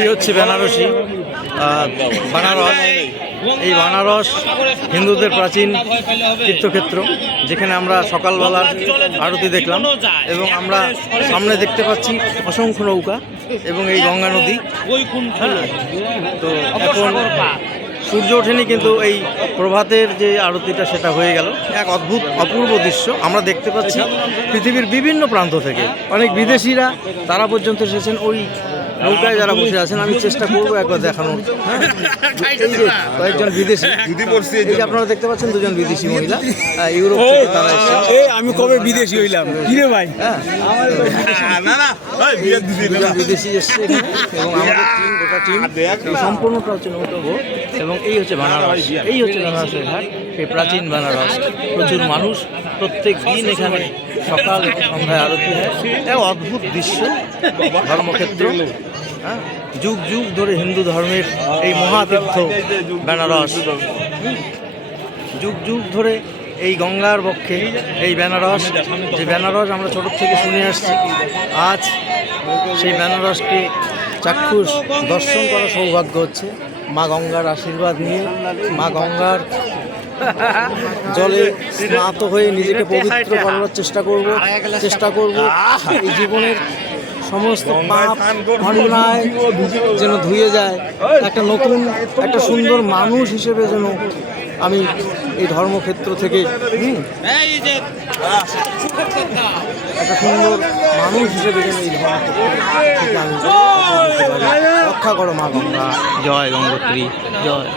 এই হচ্ছে বেনারসি বানারস। এই বানারস হিন্দুদের প্রাচীন তীর্থক্ষেত্র, যেখানে আমরা সকালবেলার আরতি দেখলাম এবং আমরা সামনে দেখতে পাচ্ছি অসংখ্য নৌকা এবং এই গঙ্গা নদী। তো এখন সূর্য ওঠেনি, কিন্তু এই প্রভাতের যে আরতিটা সেটা হয়ে গেল। এক অদ্ভুত অপূর্ব দৃশ্য আমরা দেখতে পাচ্ছি পৃথিবীর বিভিন্ন প্রান্ত থেকে। অনেক বিদেশিরা তারা পর্যন্ত এসেছেন ওই নৌকায় যারা বসে আছেন। আমি চেষ্টা করবো একবার দেখানোর। এই যে কয়েকজন বিদেশি, এই যে আপনারা দেখতে পাচ্ছেন দুজন বিদেশি মহিলা ইউরোপ থেকে তারা এসেছেন। আমি কবে বিদেশি হইলাম কিরে ভাই? দুজন বিদেশি এসছে এখানে এবং আমাদের টিম, গোটা টিম সম্পূর্ণটা হচ্ছে নৌকা বোট। এবং এই হচ্ছে বানারস, এই হচ্ছে বেনারসের ঘাট, সেই প্রাচীন বেনারস। প্রচুর মানুষ প্রত্যেক দিন এখানে সকাল সন্ধ্যায় আরতি হয়। এক অদ্ভুত দৃশ্য, ধর্মক্ষেত্র। হ্যাঁ, যুগ যুগ ধরে হিন্দু ধর্মের এই মহাতীর্থ বেনারস, যুগ যুগ ধরে এই গঙ্গার বক্ষে এই বেনারস, যে বেনারস আমরা ছোট থেকে শুনে আসছি, আজ সেই বেনারসকে চাক্ষুষ দর্শন করার সৌভাগ্য হচ্ছে। মা গঙ্গার আশীর্বাদ নিয়ে, মা গঙ্গার জলে স্নাত হয়ে নিজেকে পবিত্র করার চেষ্টা করব। এই জীবনের সমস্ত পাপ অন্যায় যেন ধুয়ে যায়, একটা নতুন, একটা সুন্দর মানুষ হিসেবে যেন আমি এই ধর্মক্ষেত্র থেকে একটা সুন্দর মানুষ হিসেবে যেন এই ধর্মক্ষেত্র থেকে আমি রক্ষা করো মা গঙ্গা। জয় গঙ্গোত্রী, জয়।